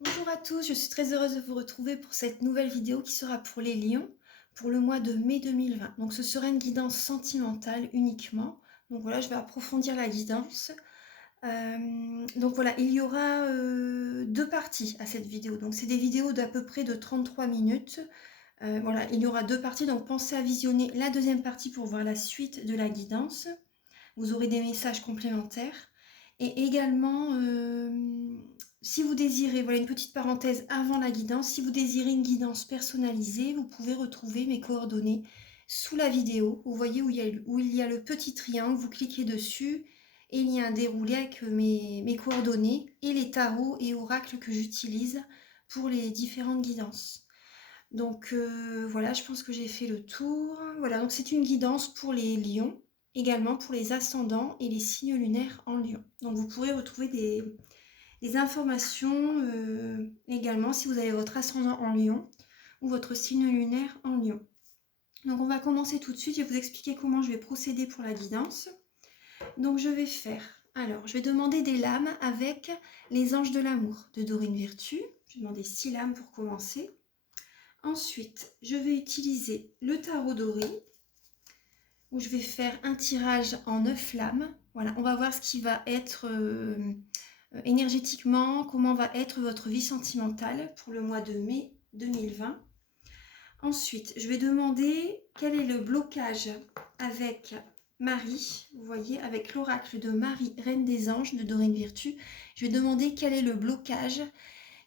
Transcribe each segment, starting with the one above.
Bonjour à tous, je suis très heureuse de vous retrouver pour cette nouvelle vidéo qui sera pour les lions pour le mois de mai 2020. Donc ce sera une guidance sentimentale uniquement. Donc voilà, je vais approfondir la guidance. Donc voilà, il y aura deux parties à cette vidéo. Donc c'est des vidéos d'à peu près de 33 minutes. Voilà, il y aura deux parties, donc pensez à visionner la deuxième partie pour voir la suite de la guidance. Vous aurez des messages complémentaires. Et également, si vous désirez, voilà une petite parenthèse avant la guidance, si vous désirez une guidance personnalisée, vous pouvez retrouver mes coordonnées sous la vidéo. Vous voyez où il y a le petit triangle, vous cliquez dessus et il y a un déroulé avec mes coordonnées et les tarots et oracles que j'utilise pour les différentes guidances. Donc voilà, je pense que j'ai fait le tour. Voilà, donc c'est une guidance pour les lions, également pour les ascendants et les signes lunaires en lion. Donc vous pourrez retrouver des informations également si vous avez votre ascendant en lion ou votre signe lunaire en lion. Donc on va commencer tout de suite, je vais vous expliquer comment je vais procéder pour la guidance. Donc je vais faire, alors je vais demander des lames avec les anges de l'amour de Dorine Virtue. Je vais demander 6 lames pour commencer. Ensuite, je vais utiliser le tarot doré où je vais faire un tirage en 9 lames. Voilà, on va voir ce qui va être énergétiquement, comment va être votre vie sentimentale pour le mois de mai 2020. Ensuite, je vais demander quel est le blocage avec Marie, vous voyez, avec l'oracle de Marie, Reine des Anges de Dorine Virtue. Je vais demander quel est le blocage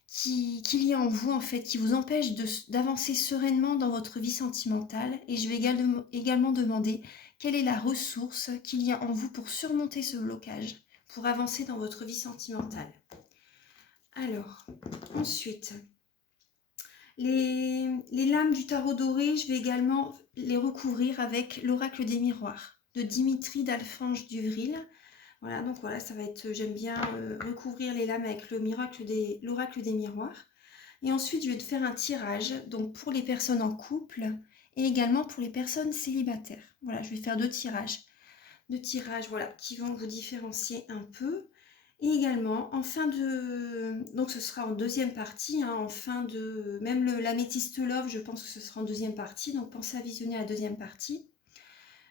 qu'il y a en vous, en fait, qui vous empêche d'avancer sereinement dans votre vie sentimentale. Et je vais également demander quelle est la ressource qu'il y a en vous pour surmonter ce blocage, pour avancer dans votre vie sentimentale. Alors, ensuite, les lames du tarot doré, je vais également les recouvrir avec l'oracle des miroirs de Dimitri d'Alphonse Duvril. Voilà, donc voilà, ça va être, j'aime bien recouvrir les lames avec l'oracle des miroirs. Et ensuite, je vais te faire un tirage, donc pour les personnes en couple et également pour les personnes célibataires. Voilà, je vais faire deux tirages. Deux tirages, voilà, qui vont vous différencier un peu. Et également, en fin de... Donc ce sera en deuxième partie, hein, en fin de... Même l'améthyste love, je pense que ce sera en deuxième partie, donc pensez à visionner la deuxième partie.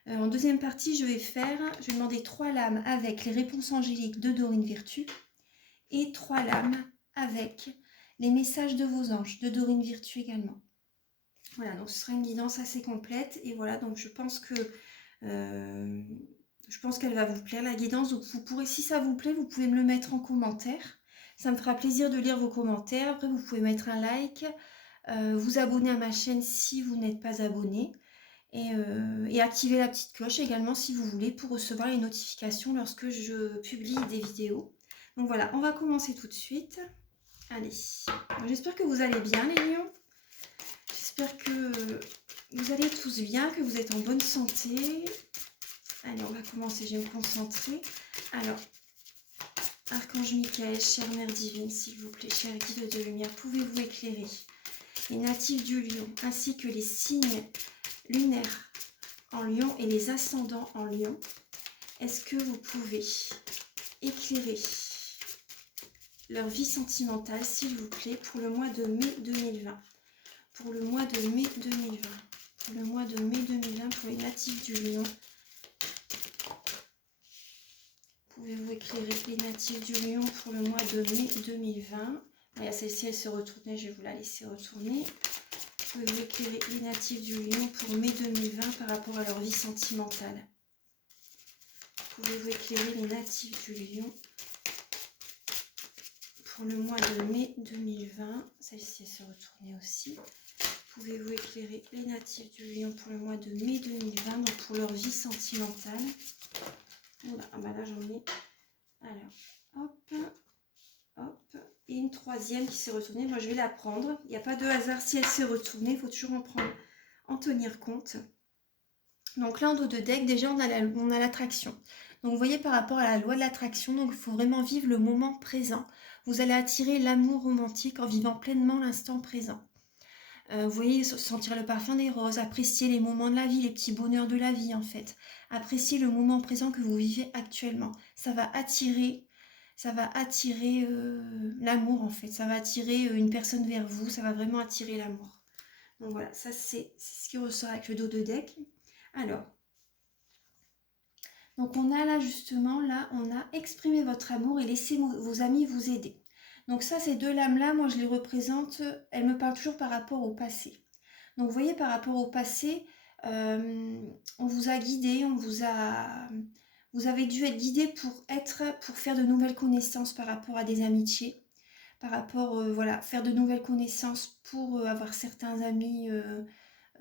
En deuxième partie, je vais demander 3 lames avec les réponses angéliques de Dorine Virtue et 3 lames avec les messages de vos anges de Dorine Virtue également. Voilà, donc ce sera une guidance assez complète et voilà, donc je pense qu'elle va vous plaire la guidance. Donc vous pourrez, si ça vous plaît, vous pouvez me le mettre en commentaire. Ça me fera plaisir de lire vos commentaires. Après, vous pouvez mettre un like, vous abonner à ma chaîne si vous n'êtes pas abonné. Et activer la petite cloche également si vous voulez pour recevoir les notifications lorsque je publie des vidéos. Donc voilà, on va commencer tout de suite. Allez, j'espère que vous allez bien les lions. J'espère que vous allez tous bien, que vous êtes en bonne santé. Allez, on va commencer, je vais me concentrer. Alors, Archange Michael, chère Mère Divine, s'il vous plaît, chère guide de lumière, pouvez-vous éclairer les natifs du lion ainsi que les signes lunaires en lion et les ascendants en lion? Est-ce que vous pouvez éclairer leur vie sentimentale, s'il vous plaît, pour le mois de mai 2020? Pour le mois de mai 2020. Pour le mois de mai 2020, pour les natifs du lion. Pouvez-vous éclairer les natifs du lion pour le mois de mai 2020? Voilà, celle-ci, elle se retournait, je vais vous la laisser retourner. Pouvez-vous éclairer les natifs du lion pour mai 2020 par rapport à leur vie sentimentale? Pouvez-vous éclairer les natifs du lion pour le mois de mai 2020? Celle-ci, elle se retournait aussi. Pouvez-vous éclairer les natifs du lion pour le mois de mai 2020, donc pour leur vie sentimentale? Oula, ah bah là j'en ai. Alors, hop, hop. Et une troisième qui s'est retournée. Moi je vais la prendre. Il n'y a pas de hasard si elle s'est retournée. Il faut toujours en tenir compte. Donc là en dos de deck, déjà on a l'attraction. Donc vous voyez par rapport à la loi de l'attraction, donc il faut vraiment vivre le moment présent. Vous allez attirer l'amour romantique en vivant pleinement l'instant présent. Vous voyez, sentir le parfum des roses, apprécier les moments de la vie, les petits bonheurs de la vie en fait. Apprécier le moment présent que vous vivez actuellement. Ça va attirer ça va attirer l'amour en fait. Ça va attirer une personne vers vous, ça va vraiment attirer l'amour. Donc voilà, ça c'est ce qui ressort avec le dos de deck. Alors, donc on a là justement, là on a exprimé votre amour et laissez vos amis vous aider. Donc ça, ces deux lames-là, moi je les représente, elles me parlent toujours par rapport au passé. Donc vous voyez, par rapport au passé, on vous a guidé, vous avez dû être guidé pour faire de nouvelles connaissances par rapport à des amitiés, par rapport, voilà, faire de nouvelles connaissances pour avoir certains amis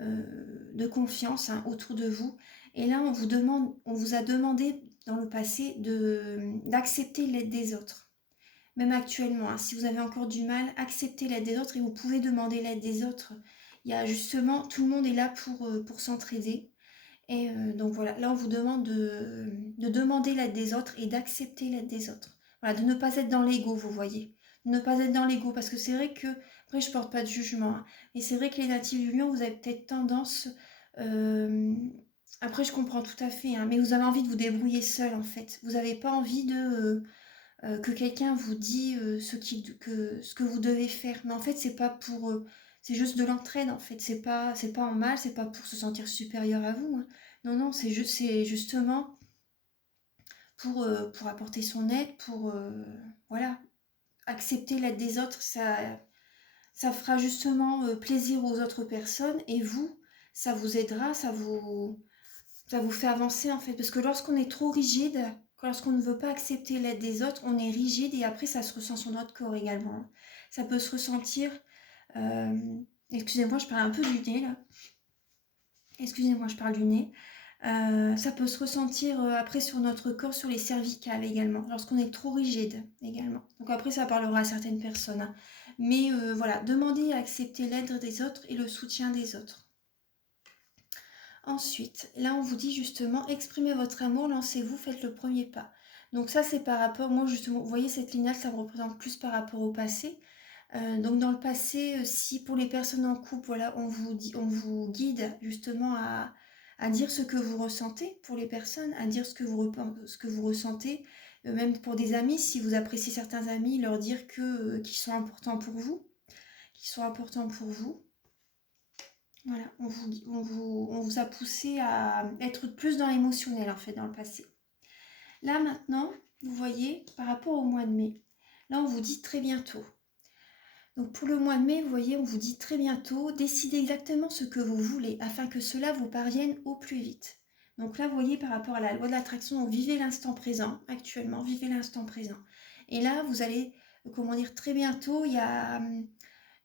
de confiance hein, autour de vous. Et là, on vous a demandé dans le passé d'accepter l'aide des autres. Même actuellement, hein, si vous avez encore du mal, acceptez l'aide des autres et vous pouvez demander l'aide des autres. Il y a justement, tout le monde est là pour s'entraider. Et donc voilà, là on vous demande de demander l'aide des autres et d'accepter l'aide des autres. Voilà, de ne pas être dans l'ego, vous voyez. De ne pas être dans l'ego, parce que c'est vrai que, après je porte pas de jugement, hein, et c'est vrai que les natifs du lion, vous avez peut-être tendance, euh, après je comprends tout à fait, hein, mais vous avez envie de vous débrouiller seul en fait. Vous n'avez pas envie que quelqu'un vous dit ce que vous devez faire. Mais en fait, c'est pas pour... c'est juste de l'entraide, en fait. C'est pas en mal, c'est pas pour se sentir supérieur à vous. Hein. Non, non, c'est justement pour apporter son aide, voilà, accepter l'aide des autres. Ça fera justement plaisir aux autres personnes. Et vous, ça vous aidera, ça vous fait avancer en fait. Parce que lorsqu'on est trop rigide, lorsqu'on ne veut pas accepter l'aide des autres, on est rigide et après ça se ressent sur notre corps également. Ça peut se ressentir... excusez-moi, je parle un peu du nez là. Excusez-moi, je parle du nez. Ça peut se ressentir après sur notre corps, sur les cervicales également, lorsqu'on est trop rigide également. Donc après, ça parlera à certaines personnes. Hein. Mais voilà, demandez à accepter l'aide des autres et le soutien des autres. Ensuite, là on vous dit justement, exprimez votre amour, lancez-vous, faites le premier pas. Donc ça c'est par rapport, moi justement, vous voyez cette ligne-là, ça me représente plus par rapport au passé. Donc dans le passé, si pour les personnes en couple, voilà, on vous guide justement à dire ce que vous ressentez pour les personnes, à dire ce que vous ressentez, même pour des amis, si vous appréciez certains amis, leur dire qu'ils sont importants pour vous, qu'ils sont importants pour vous. Voilà, on vous a poussé à être plus dans l'émotionnel en fait dans le passé. Là maintenant, vous voyez, par rapport au mois de mai, là on vous dit très bientôt. Donc pour le mois de mai, vous voyez, on vous dit très bientôt, décidez exactement ce que vous voulez afin que cela vous parvienne au plus vite. Donc là, vous voyez, par rapport à la loi de l'attraction, vivez l'instant présent, actuellement, vivez l'instant présent. Et là, vous allez, comment dire, très bientôt, il y a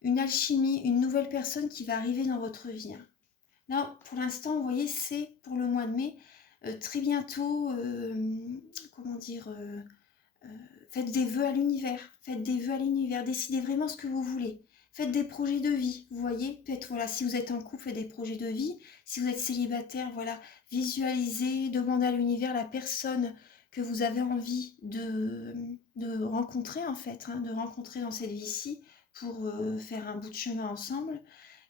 une alchimie, une nouvelle personne qui va arriver dans votre vie. Hein. Là, pour l'instant, vous voyez, c'est pour le mois de mai. Très bientôt, comment dire, faites des vœux à l'univers. Faites des vœux à l'univers. Décidez vraiment ce que vous voulez. Faites des projets de vie, vous voyez. Peut-être, voilà, si vous êtes en couple, faites des projets de vie. Si vous êtes célibataire, voilà, visualisez, demandez à l'univers la personne que vous avez envie de rencontrer, en fait, hein, de rencontrer dans cette vie-ci pour faire un bout de chemin ensemble.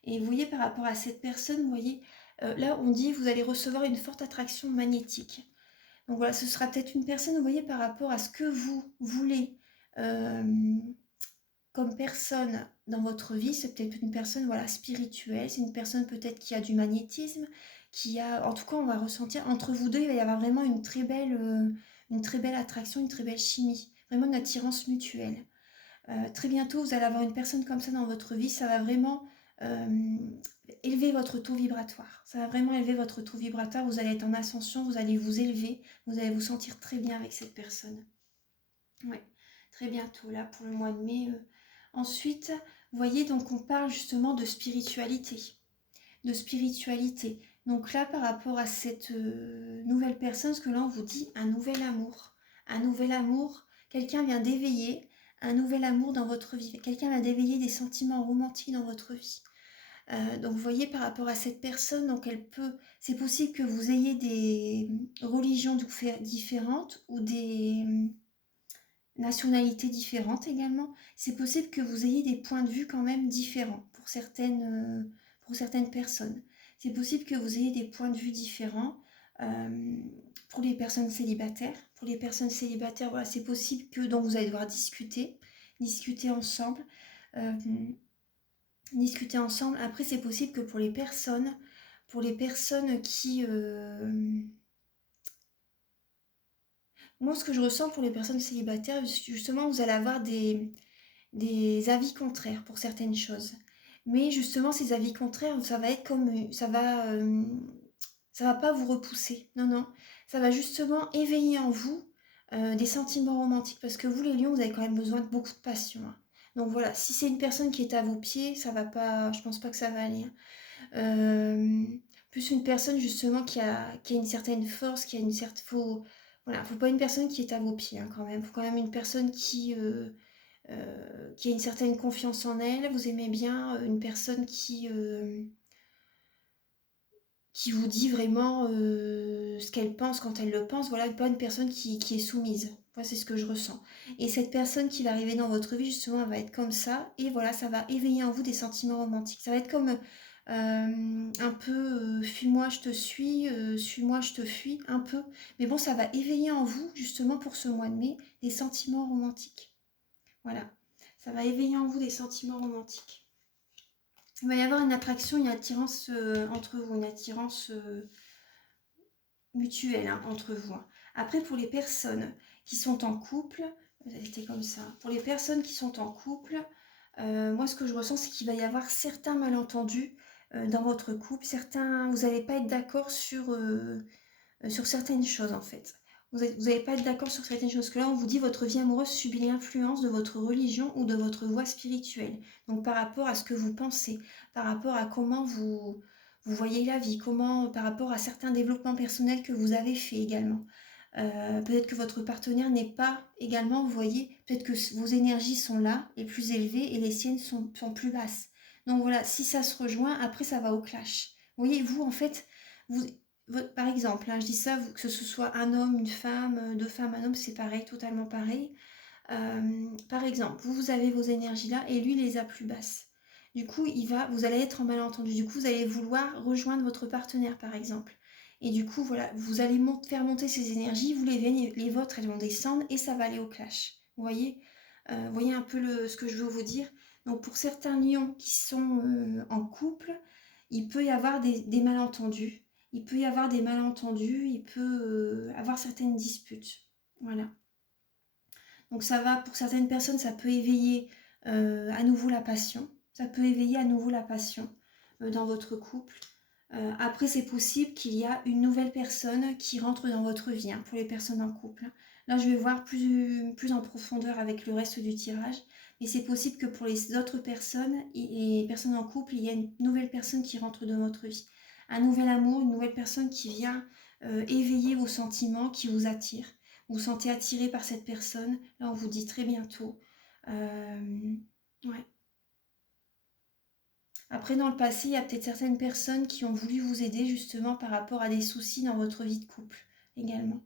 Et vous voyez, par rapport à cette personne, vous voyez, là, on dit vous allez recevoir une forte attraction magnétique. Donc voilà, ce sera peut-être une personne, vous voyez, par rapport à ce que vous voulez comme personne dans votre vie. C'est peut-être une personne, voilà, spirituelle. C'est une personne peut-être qui a du magnétisme, qui a... En tout cas, on va ressentir, entre vous deux, il va y avoir vraiment une très belle attraction, une très belle chimie. Vraiment une attirance mutuelle. Très bientôt, vous allez avoir une personne comme ça dans votre vie. Ça va vraiment élever votre taux vibratoire. Ça va vraiment élever votre taux vibratoire. Vous allez être en ascension, vous allez vous élever. Vous allez vous sentir très bien avec cette personne. Ouais, très bientôt, là, pour le mois de mai. Ensuite, vous voyez, donc on parle justement de spiritualité. De spiritualité. Donc là, par rapport à cette nouvelle personne, ce que là, on vous dit, un nouvel amour. Un nouvel amour. Quelqu'un vient d'éveiller un nouvel amour dans votre vie. Quelqu'un vient d'éveiller des sentiments romantiques dans votre vie. Donc vous voyez, par rapport à cette personne, donc c'est possible que vous ayez des religions différentes ou des nationalités différentes également. C'est possible que vous ayez des points de vue quand même différents pour certaines personnes. C'est possible que vous ayez des points de vue différents. Pour les personnes célibataires. Pour les personnes célibataires, voilà, c'est possible que donc vous allez devoir discuter ensemble. Discuter ensemble. Après, c'est possible que pour les personnes qui... Moi, ce que je ressens pour les personnes célibataires, justement, vous allez avoir des avis contraires pour certaines choses. Mais justement, ces avis contraires, ça va être comme... ça va pas vous repousser. Non, non. Ça va justement éveiller en vous des sentiments romantiques. Parce que vous, les lions, vous avez quand même besoin de beaucoup de passion, hein. Donc voilà, si c'est une personne qui est à vos pieds, ça va pas... Je pense pas que ça va aller, hein. Euh, Plus une personne justement qui a une certaine force, qui a une certaine... Voilà, faut pas une personne qui est à vos pieds, hein, quand même. Faut quand même une personne qui a une certaine confiance en elle. Vous aimez bien une personne qui vous dit vraiment ce qu'elle pense quand elle le pense. Voilà, pas une personne qui est soumise. Moi, c'est ce que je ressens. Et cette personne qui va arriver dans votre vie, justement, elle va être comme ça. Et voilà, ça va éveiller en vous des sentiments romantiques. Ça va être comme un peu fuis-moi, je te suis-moi, je te fuis, un peu. Mais bon, ça va éveiller en vous, justement, pour ce mois de mai, des sentiments romantiques. Voilà. Ça va éveiller en vous des sentiments romantiques. Il va y avoir une attraction, une attirance entre vous, une attirance mutuelle, hein, entre vous, hein. Après, pour les personnes qui sont en couple, c'était comme ça. Pour les personnes qui sont en couple, moi, ce que je ressens, c'est qu'il va y avoir certains malentendus dans votre couple. Vous n'allez pas être d'accord sur certaines choses, en fait. Vous n'allez pas être d'accord sur certaines choses. Que là, on vous dit votre vie amoureuse subit l'influence de votre religion ou de votre voie spirituelle. Donc, par rapport à ce que vous pensez, par rapport à comment vous voyez la vie, par rapport à certains développements personnels que vous avez fait également. Peut-être que votre partenaire n'est pas également, vous voyez, peut-être que vos énergies sont là, les plus élevées, et les siennes sont plus basses. Donc voilà, si ça se rejoint, après ça va au clash. Vous voyez, vous, en fait, par exemple, hein, je dis ça, que ce soit un homme, une femme, deux femmes, un homme, c'est pareil, totalement pareil. Par exemple, vous avez vos énergies là et lui les a plus basses. Du coup, vous allez être en malentendu. Du coup, vous allez vouloir rejoindre votre partenaire, par exemple. Et du coup, voilà, vous allez faire monter ces énergies, vous les vôtres, elles vont descendre et ça va aller au clash. Vous voyez un peu ce que je veux vous dire. Donc, pour certains lions qui sont en couple, il peut y avoir des malentendus. Il peut y avoir des malentendus, il peut avoir certaines disputes. Voilà. Donc ça va, pour certaines personnes, ça peut éveiller à nouveau la passion. Ça peut éveiller à nouveau la passion dans votre couple. Après, c'est possible qu'il y a une nouvelle personne qui rentre dans votre vie, hein, pour les personnes en couple, hein. Là, je vais voir plus en profondeur avec le reste du tirage. Mais c'est possible que pour les autres personnes et les personnes en couple, il y a une nouvelle personne qui rentre dans votre vie. Un nouvel amour, une nouvelle personne qui vient éveiller vos sentiments, qui vous attire. Vous vous sentez attiré par cette personne. Là, on vous dit très bientôt. Ouais. Après, dans le passé, il y a peut-être certaines personnes qui ont voulu vous aider justement par rapport à des soucis dans votre vie de couple également.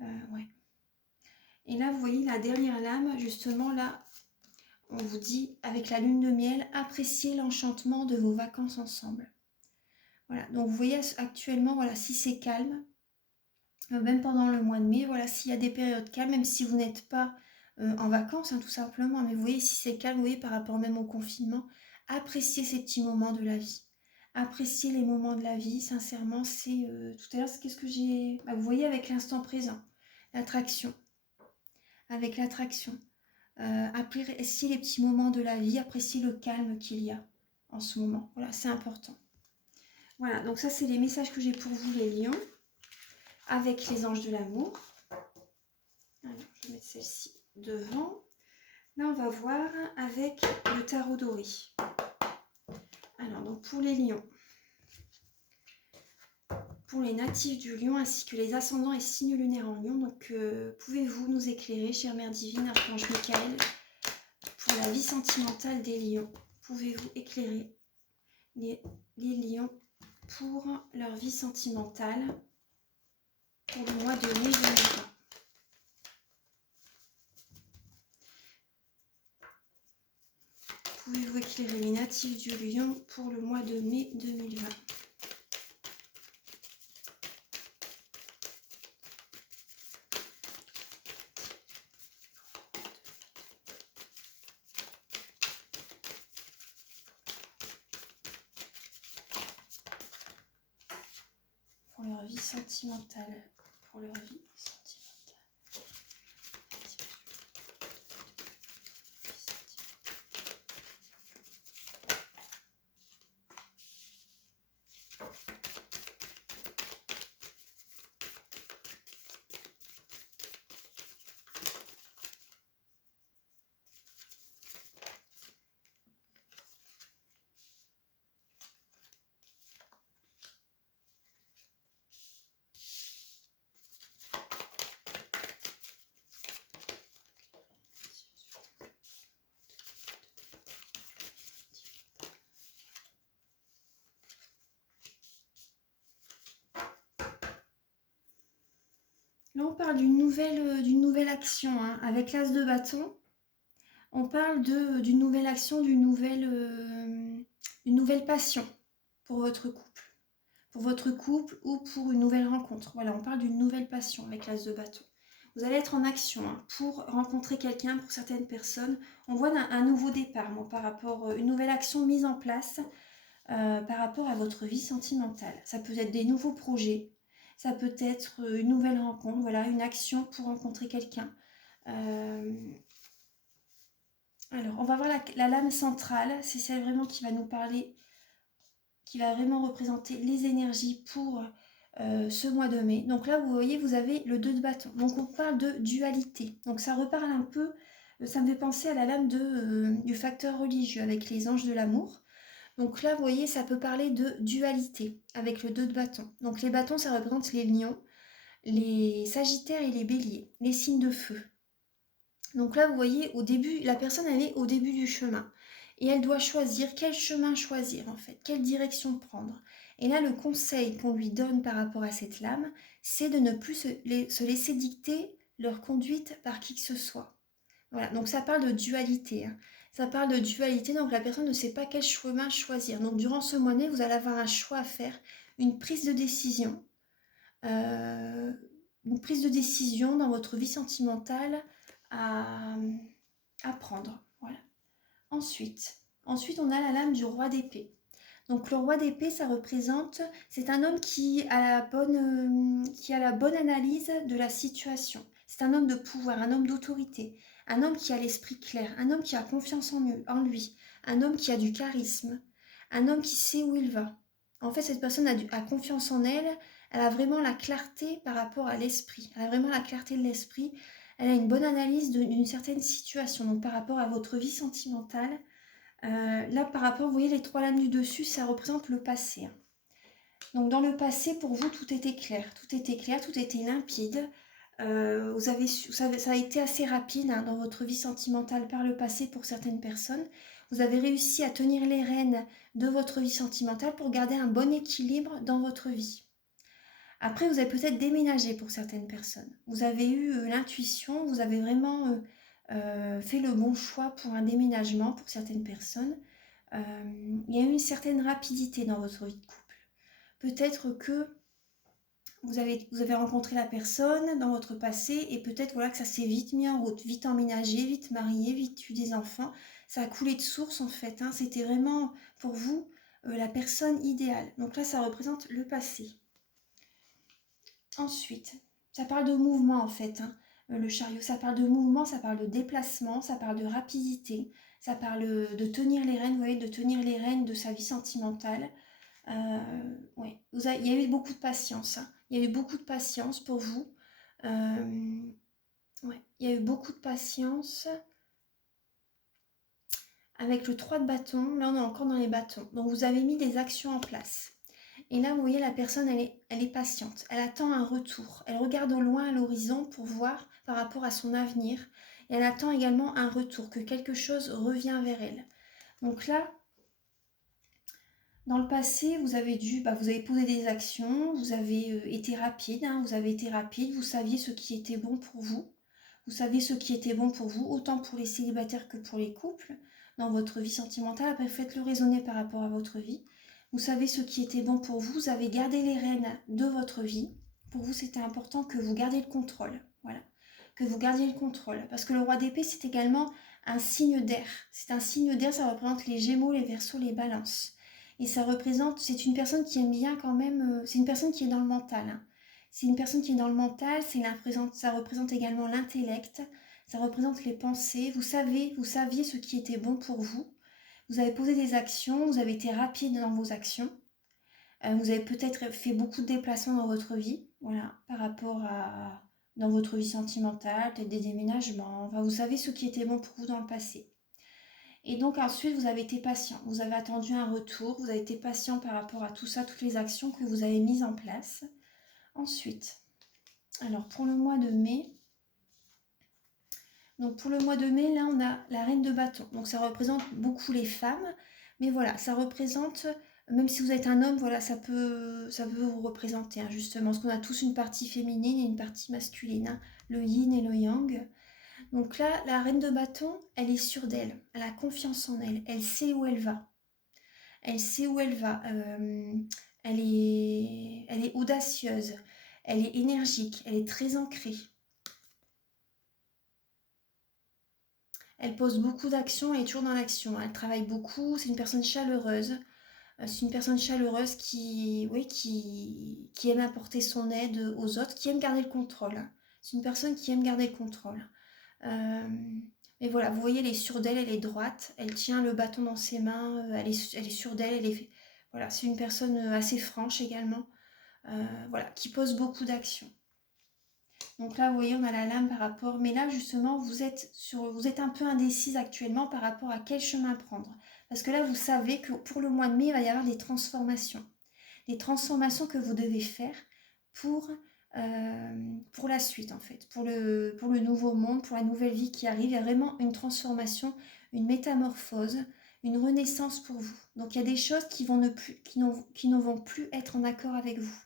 Ouais. Et là, vous voyez la dernière lame, justement, là, on vous dit, avec la lune de miel, appréciez l'enchantement de vos vacances ensemble. Voilà, donc vous voyez actuellement, voilà, si c'est calme, même pendant le mois de mai, voilà, s'il y a des périodes calmes, même si vous n'êtes pas en vacances, hein, tout simplement, mais vous voyez, si c'est calme, vous voyez, par rapport même au confinement, appréciez ces petits moments de la vie. Appréciez les moments de la vie, sincèrement, c'est... tout à l'heure, qu'est-ce que j'ai... Bah, vous voyez, avec l'instant présent, l'attraction. Avec l'attraction. Appréciez les petits moments de la vie, appréciez le calme qu'il y a en ce moment. Voilà, c'est important. Voilà, donc ça, c'est les messages que j'ai pour vous, les lions, avec les anges de l'amour. Alors, je vais mettre celle-ci devant. Là, on va voir avec le tarot doré. Alors, donc pour les lions, pour les natifs du lion, ainsi que les ascendants et signes lunaires en lion, donc pouvez-vous nous éclairer, chère Mère Divine, Archange Michael, pour la vie sentimentale des lions? Pouvez-vous éclairer les lions pour leur vie sentimentale pour le mois de mai 2020? Pouvez-vous éclairer les natifs du lion pour le mois de mai 2020? pour leur vie sentimentale. Pour leur vie sentimentale. Là, on parle d'une nouvelle action, hein. Avec l'as de bâton, on parle d'une nouvelle action, d'une nouvelle passion pour votre couple. Pour votre couple ou pour une nouvelle rencontre. Voilà, on parle d'une nouvelle passion avec l'as de bâton. Vous allez être en action, hein, pour rencontrer quelqu'un, pour certaines personnes. On voit un nouveau départ, moi, par rapport à une nouvelle action mise en place par rapport à votre vie sentimentale. Ça peut être des nouveaux projets, ça peut être une nouvelle rencontre, voilà, une action pour rencontrer quelqu'un. Alors, on va voir la lame centrale, c'est celle vraiment qui va nous parler, qui va vraiment représenter les énergies pour ce mois de mai. Donc là, vous voyez, vous avez le 2 de bâton. Donc on parle de dualité. Donc ça reparle un peu, ça me fait penser à la lame du facteur religieux avec les anges de l'amour. Donc là, vous voyez, ça peut parler de dualité avec le 2 de bâton. Donc les bâtons, ça représente les lions, les sagittaires et les béliers, les signes de feu. Donc là, vous voyez, au début, la personne, elle est au début du chemin. Et elle doit choisir quel chemin choisir, en fait, quelle direction prendre. Et là, le conseil qu'on lui donne par rapport à cette lame, c'est de ne plus se laisser dicter leur conduite par qui que ce soit. Voilà, donc ça parle de dualité, hein. Ça parle de dualité, donc la personne ne sait pas quel chemin choisir. Donc durant ce mois de mai, vous allez avoir un choix à faire, une prise de décision. Une prise de décision dans votre vie sentimentale à prendre. Voilà. Ensuite, on a la lame du roi d'épée. Donc le roi d'épée, ça représente, c'est un homme qui a la bonne analyse de la situation. C'est un homme de pouvoir, un homme d'autorité, un homme qui a l'esprit clair, un homme qui a confiance en lui, un homme qui a du charisme, un homme qui sait où il va. En fait, cette personne a confiance en elle, elle a vraiment la clarté par rapport à l'esprit, elle a vraiment la clarté de l'esprit, elle a une bonne analyse d'une certaine situation, donc par rapport à votre vie sentimentale. Là, par rapport, vous voyez les 3 lames du dessus, ça représente le passé, hein. Donc, dans le passé, pour vous, tout était clair, tout était limpide. Ça a été assez rapide, hein, dans votre vie sentimentale par le passé pour certaines personnes. Vous avez réussi à tenir les rênes de votre vie sentimentale pour garder un bon équilibre dans votre vie. Après, vous avez peut-être déménagé pour certaines personnes. Vous avez eu l'intuition, vous avez vraiment fait le bon choix pour un déménagement pour certaines personnes. Il y a eu une certaine rapidité dans votre vie de couple. Peut-être que vous avez rencontré la personne dans votre passé et peut-être voilà, que ça s'est vite mis en route, vite emménagé, vite marié, vite eu des enfants. Ça a coulé de source en fait, hein. C'était vraiment pour vous la personne idéale. Donc là, ça représente le passé. Ensuite, ça parle de mouvement en fait, hein. Le chariot, ça parle de mouvement, ça parle de déplacement, ça parle de rapidité, ça parle de tenir les rênes, vous voyez, de tenir les rênes de sa vie sentimentale. Ouais. Il y a eu beaucoup de patience, hein. Il y a eu beaucoup de patience pour vous. Ouais. Il y a eu beaucoup de patience. Avec le 3 de bâton, là on est encore dans les bâtons. Donc vous avez mis des actions en place. Et là, vous voyez, la personne, elle est patiente. Elle attend un retour. Elle regarde au loin à l'horizon pour voir par rapport à son avenir. Et elle attend également un retour, que quelque chose revient vers elle. Donc là, dans le passé, vous avez vous avez posé des actions, vous avez été rapide, hein, vous saviez ce qui était bon pour vous. Vous saviez ce qui était bon pour vous, autant pour les célibataires que pour les couples, dans votre vie sentimentale. Après, faites-le raisonner par rapport à votre vie. Vous savez ce qui était bon pour vous, vous avez gardé les rênes de votre vie. Pour vous, c'était important que vous gardiez le contrôle. Voilà, que vous gardiez le contrôle. Parce que le roi d'épée, c'est également un signe d'air. C'est un signe d'air, ça représente les Gémeaux, les Verseaux, les Balances. Et ça représente, c'est une personne qui aime bien quand même, c'est une personne qui est dans le mental, hein. C'est une personne qui est dans le mental, ça représente également l'intellect, ça représente les pensées. Vous saviez ce qui était bon pour vous. Vous avez posé des actions, vous avez été rapide dans vos actions. Vous avez peut-être fait beaucoup de déplacements dans votre vie, voilà, par rapport à dans votre vie sentimentale, peut-être des déménagements. Enfin, vous savez ce qui était bon pour vous dans le passé. Et donc ensuite, vous avez été patient. Vous avez attendu un retour. Vous avez été patient par rapport à tout ça, toutes les actions que vous avez mises en place. Ensuite, alors pour le mois de mai, donc pour le mois de mai, là, on a la reine de bâton. Donc ça représente beaucoup les femmes. Mais voilà, ça représente, même si vous êtes un homme, voilà, ça peut vous représenter, hein, justement. Parce qu'on a tous une partie féminine et une partie masculine, hein, le yin et le yang. Donc là, la reine de bâton, elle est sûre d'elle. Elle a confiance en elle. Elle sait où elle va. Elle sait où elle va. Elle est audacieuse. Elle est énergique. Elle est très ancrée. Elle pose beaucoup d'actions, elle est toujours dans l'action. Elle travaille beaucoup, c'est une personne chaleureuse. C'est une personne chaleureuse qui, oui, qui aime apporter son aide aux autres, qui aime garder le contrôle. C'est une personne qui aime garder le contrôle. Mais voilà, vous voyez, elle est sûre d'elle, elle est droite, elle tient le bâton dans ses mains, elle est sûre d'elle, voilà, c'est une personne assez franche également, voilà, qui pose beaucoup d'actions. Donc là, vous voyez, on a la lame par rapport, mais là justement, vous êtes un peu indécise actuellement par rapport à quel chemin prendre. Parce que là, vous savez que pour le mois de mai, il va y avoir des transformations. Des transformations que vous devez faire pour la suite, en fait. Pour le nouveau monde, pour la nouvelle vie qui arrive. Il y a vraiment une transformation, une métamorphose, une renaissance pour vous. Donc il y a des choses qui ne vont plus être en accord avec vous.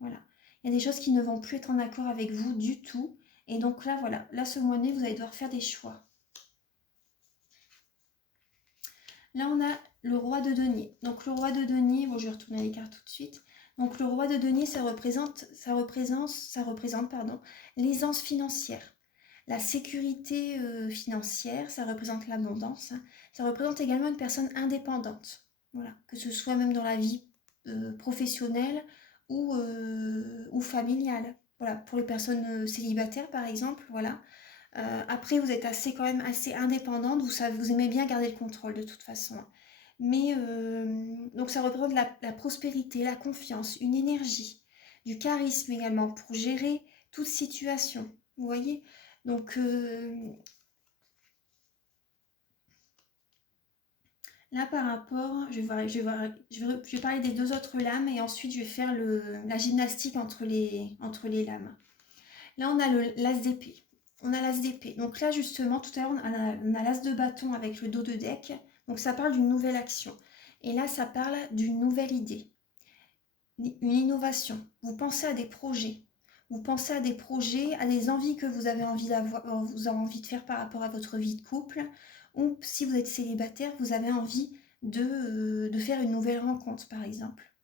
Voilà. Il y a des choses qui ne vont plus être en accord avec vous du tout. Et donc là, voilà. Là, ce mois de mai, vous allez devoir faire des choix. Là, on a le roi de denier. Donc le roi de denier, bon, je vais retourner les cartes tout de suite. Donc le roi de denier, ça représente l'aisance financière. La sécurité financière, ça représente l'abondance. Ça représente également une personne indépendante. Voilà. Que ce soit même dans la vie professionnelle ou familiale. Voilà. Pour les personnes célibataires, par exemple, voilà. Après, vous êtes quand même assez indépendante, vous aimez bien garder le contrôle de toute façon. Mais donc ça représente la prospérité, la confiance, une énergie, du charisme également pour gérer toute situation. Vous voyez? Donc là par rapport, je vais parler des deux autres lames et ensuite je vais faire la gymnastique entre les lames. Là on a l'as d'épée. On a l'as d'épée. Donc là, justement, tout à l'heure, on a l'as de bâton avec le dos de deck. Donc ça parle d'une nouvelle action. Et là, ça parle d'une nouvelle idée, une innovation. Vous pensez à des projets. Vous pensez à des projets, à des envies que vous avez envie d'avoir, vous avez envie de faire par rapport à votre vie de couple. Ou si vous êtes célibataire, vous avez envie de faire une nouvelle rencontre, par exemple.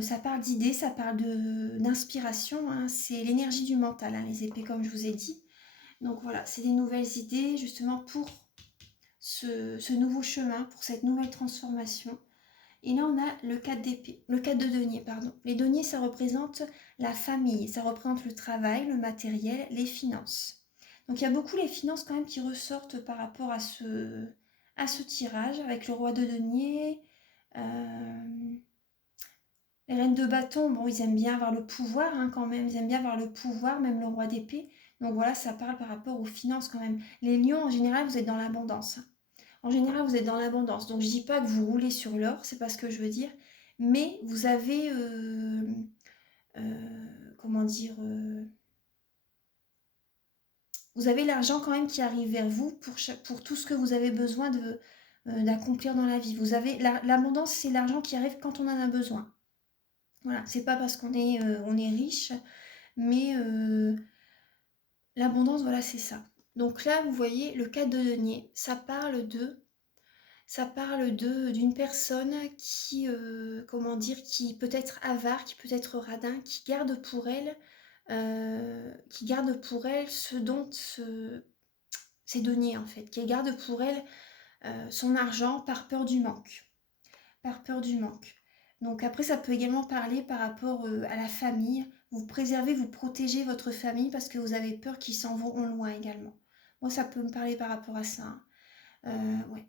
Ça parle d'idées, ça parle d'inspiration. Hein. C'est l'énergie du mental, hein, les épées, comme je vous ai dit. Donc voilà, c'est des nouvelles idées justement pour ce nouveau chemin, pour cette nouvelle transformation. Et là, on a le 4 d'épée, le 4 de denier, pardon. Les deniers, ça représente la famille, ça représente le travail, le matériel, les finances. Donc il y a beaucoup les finances quand même qui ressortent par rapport à ce tirage, avec le roi de denier. Les reines de bâton, bon, ils aiment bien avoir le pouvoir hein, quand même, ils aiment bien avoir le pouvoir, même le roi d'épée. Donc voilà, ça parle par rapport aux finances quand même. Les lions, en général, vous êtes dans l'abondance. En général, vous êtes dans l'abondance. Donc je dis pas que vous roulez sur l'or, c'est pas ce que je veux dire. Mais vous avez, comment dire, vous avez l'argent quand même qui arrive vers vous pour tout ce que vous avez besoin d'accomplir dans la vie. Vous avez l'abondance, c'est l'argent qui arrive quand on en a besoin. Voilà, c'est pas parce qu'on est riche, mais l'abondance, voilà, c'est ça. Donc là, vous voyez, le 4 de denier, ça parle d'une personne qui, comment dire, qui peut être avare, qui peut être radin, qui garde pour elle ce dont ses deniers en fait, qui garde pour elle son argent par peur du manque. par peur du manque. Donc après, ça peut également parler par rapport à la famille. Vous préservez, vous protégez votre famille parce que vous avez peur qu'ils s'en vont loin également. Moi, ça peut me parler par rapport à ça, hein. Ouais.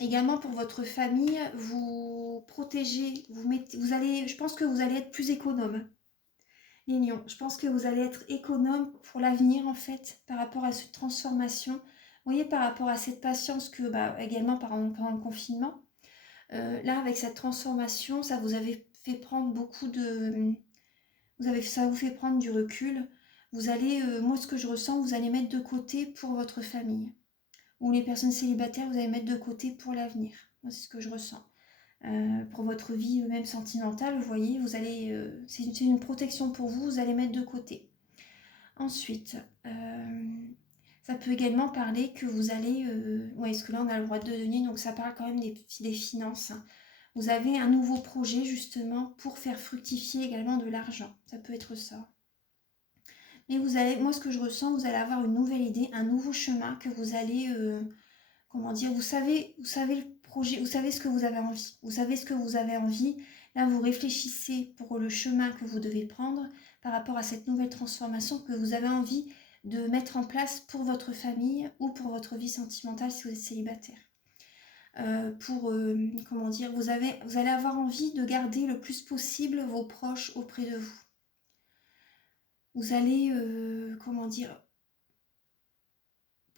Également pour votre famille, vous protégez, vous allez, je pense que vous allez être plus économe. Les lions, je pense que vous allez être économe pour l'avenir en fait, par rapport à cette transformation. Vous voyez, par rapport à cette patience que, également pendant le confinement, là avec cette transformation, ça vous avait fait prendre beaucoup de... ça vous fait prendre du recul. Vous allez, moi ce que je ressens, vous allez mettre de côté pour votre famille. Ou les personnes célibataires, vous allez mettre de côté pour l'avenir. Moi c'est ce que je ressens. Pour votre vie même sentimentale, vous voyez, vous allez, c'est une protection pour vous, vous allez mettre de côté. Ensuite, ça peut également parler que vous allez, ouais, parce que là on a le droit de donner, donc ça parle quand même des finances. Vous avez un nouveau projet justement pour faire fructifier également de l'argent, ça peut être ça. Mais vous allez, moi ce que je ressens, vous allez avoir une nouvelle idée, un nouveau chemin que vous allez, comment dire, vous savez le projet, vous savez ce que vous avez envie. Vous savez ce que vous avez envie. Là, vous réfléchissez pour le chemin que vous devez prendre par rapport à cette nouvelle transformation que vous avez envie de mettre en place pour votre famille ou pour votre vie sentimentale si vous êtes célibataire. Comment dire, vous allez avoir envie de garder le plus possible vos proches auprès de vous. Vous allez, comment dire,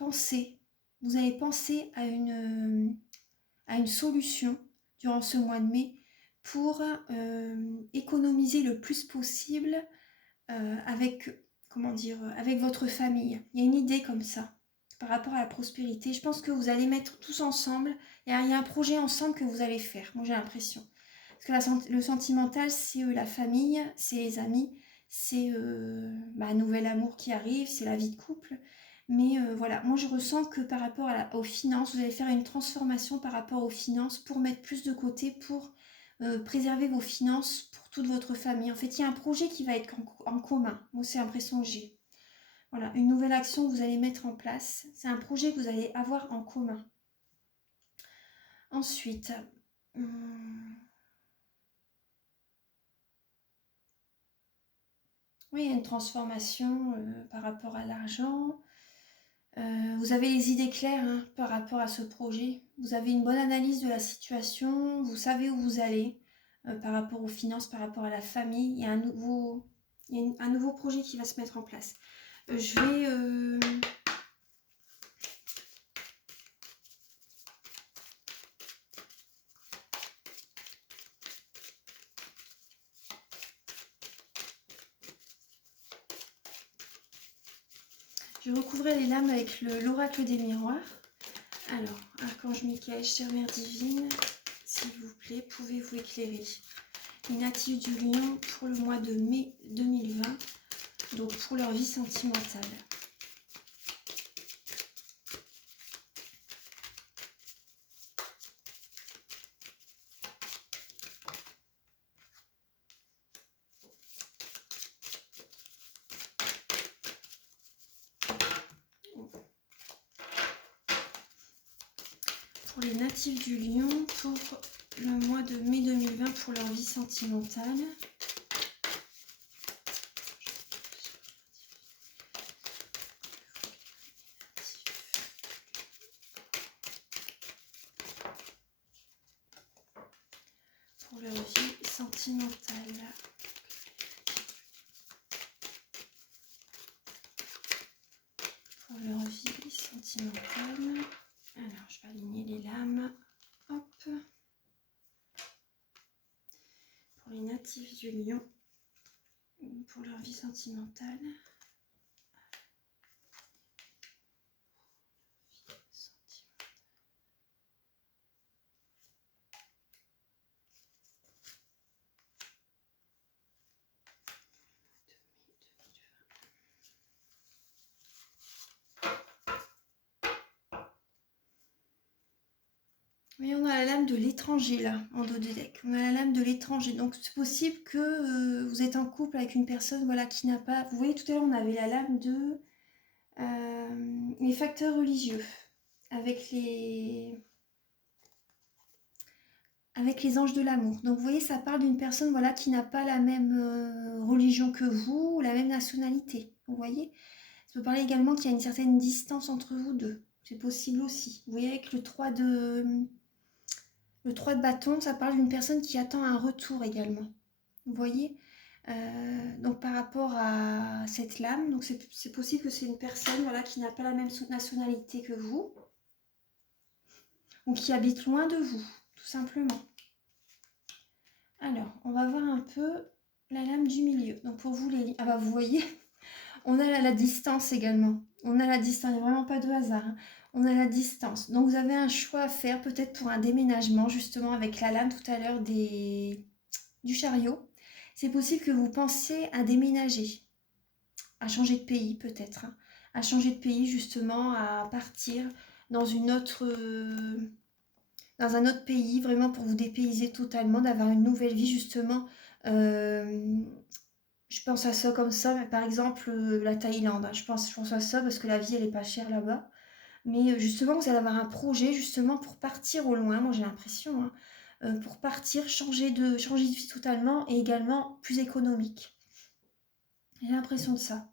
vous allez penser à une solution durant ce mois de mai pour économiser le plus possible avec, comment dire, avec votre famille. Il y a une idée comme ça par rapport à la prospérité. Je pense que vous allez mettre tous ensemble. Il y a un projet ensemble que vous allez faire. Moi, j'ai l'impression. Parce que le sentimental, c'est la famille, c'est les amis, c'est un nouvel amour qui arrive, c'est la vie de couple. Mais voilà, moi je ressens que par rapport aux finances, vous allez faire une transformation par rapport aux finances pour mettre plus de côté, pour préserver vos finances pour toute votre famille. En fait, il y a un projet qui va être en commun. Moi, c'est l'impression que j'ai. Voilà, une nouvelle action que vous allez mettre en place. C'est un projet que vous allez avoir en commun. Ensuite, oui, il y a une transformation par rapport à l'argent. Vous avez les idées claires hein, par rapport à ce projet. Vous avez une bonne analyse de la situation. Vous savez où vous allez par rapport aux finances, par rapport à la famille. Il y a un nouveau projet qui va se mettre en place. Je vais... Je recouvrais les lames avec l'oracle des miroirs. Alors, Archange Michael, chère Mère Divine, s'il vous plaît, pouvez-vous éclairer les natifs du Lion pour le mois de mai 2020, donc pour leur vie sentimentale. Pour les natifs du Lion, pour le mois de mai 2020, pour leur vie sentimentale. Pour leur vie sentimentale. Pour leur vie sentimentale. Alors, je vais aligner les lames. Hop. Pour les natifs du Lion, pour leur vie sentimentale. Oui, on a la lame de l'étranger là, en dos de deck. On a la lame de l'étranger. Donc c'est possible que vous êtes en couple avec une personne voilà, qui n'a pas... Vous voyez, tout à l'heure, on avait la lame de les facteurs religieux. Avec avec les anges de l'amour. Donc vous voyez, ça parle d'une personne voilà, qui n'a pas la même religion que vous, ou la même nationalité. Vous voyez, ça peut parler également qu'il y a une certaine distance entre vous deux. C'est possible aussi. Vous voyez, avec le 3 de bâton, ça parle d'une personne qui attend un retour également. Vous voyez, donc par rapport à cette lame, donc c'est possible que c'est une personne voilà, qui n'a pas la même nationalité que vous, ou qui habite loin de vous, tout simplement. Alors, on va voir un peu la lame du milieu. Donc pour vous, les... Ah bah vous voyez, on a la distance également. On a la distance, il n'y a vraiment pas de hasard. Hein. On a la distance. Donc vous avez un choix à faire, peut-être pour un déménagement, justement avec la lame tout à l'heure du chariot. C'est possible que vous pensiez à déménager, à changer de pays peut-être. Hein. À changer de pays justement, à partir dans dans un autre pays, vraiment pour vous dépayser totalement, d'avoir une nouvelle vie justement. Je pense à ça comme ça, mais par exemple la Thaïlande, hein. Je pense à ça parce que la vie elle est pas chère là-bas. Mais justement, vous allez avoir un projet justement pour partir au loin, moi j'ai l'impression, hein, pour partir, changer de vie totalement et également plus économique. J'ai l'impression de ça.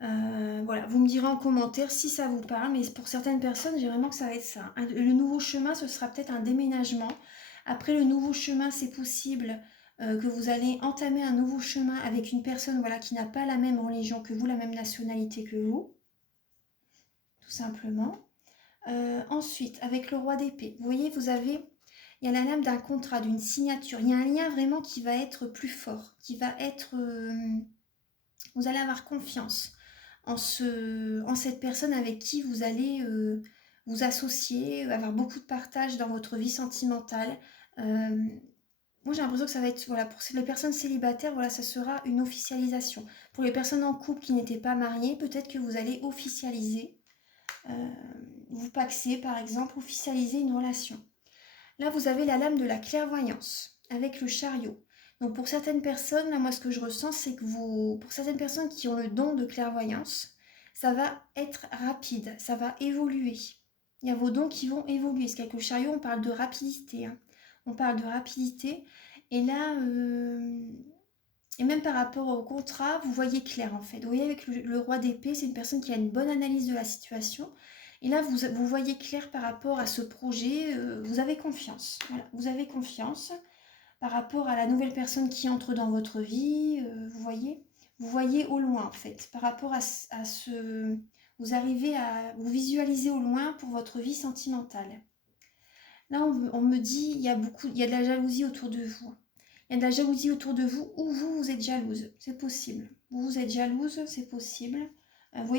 Voilà, vous me direz en commentaire si ça vous parle, mais pour certaines personnes, j'ai vraiment que ça va être ça. Le nouveau chemin, ce sera peut-être un déménagement. Après le nouveau chemin, c'est possible que vous allez entamer un nouveau chemin avec une personne voilà, qui n'a pas la même religion que vous, la même nationalité que vous, tout simplement. Ensuite, avec le roi d'épée, vous voyez, il y a la lame d'un contrat, d'une signature. Il y a un lien vraiment qui va être plus fort, qui va être... vous allez avoir confiance en cette personne avec qui vous allez vous associer, avoir beaucoup de partage dans votre vie sentimentale. Moi, j'ai l'impression que ça va être, voilà, pour les personnes célibataires, voilà, ça sera une officialisation. Pour les personnes en couple qui n'étaient pas mariées, peut-être que vous allez officialiser, vous paxer par exemple, officialiser une relation. Là, vous avez la lame de la clairvoyance avec le chariot. Donc pour certaines personnes, là moi ce que je ressens, c'est que pour certaines personnes qui ont le don de clairvoyance, ça va être rapide, ça va évoluer. Il y a vos dons qui vont évoluer. Parce qu'avec le chariot, on parle de rapidité. Hein. On parle de rapidité. Et là, et même par rapport au contrat, vous voyez clair en fait. Vous voyez avec le roi d'épée, c'est une personne qui a une bonne analyse de la situation. Et là, vous voyez clair par rapport à ce projet, vous avez confiance. Voilà, vous avez confiance par rapport à la nouvelle personne qui entre dans votre vie, vous voyez au loin en fait, par rapport à ce... Vous arrivez à vous visualiser au loin pour votre vie sentimentale. Là, on me dit, il y a de la jalousie autour de vous. Il y a de la jalousie autour de vous ou vous êtes jalouse, c'est possible. Vous êtes jalouse, c'est possible. Vous voyez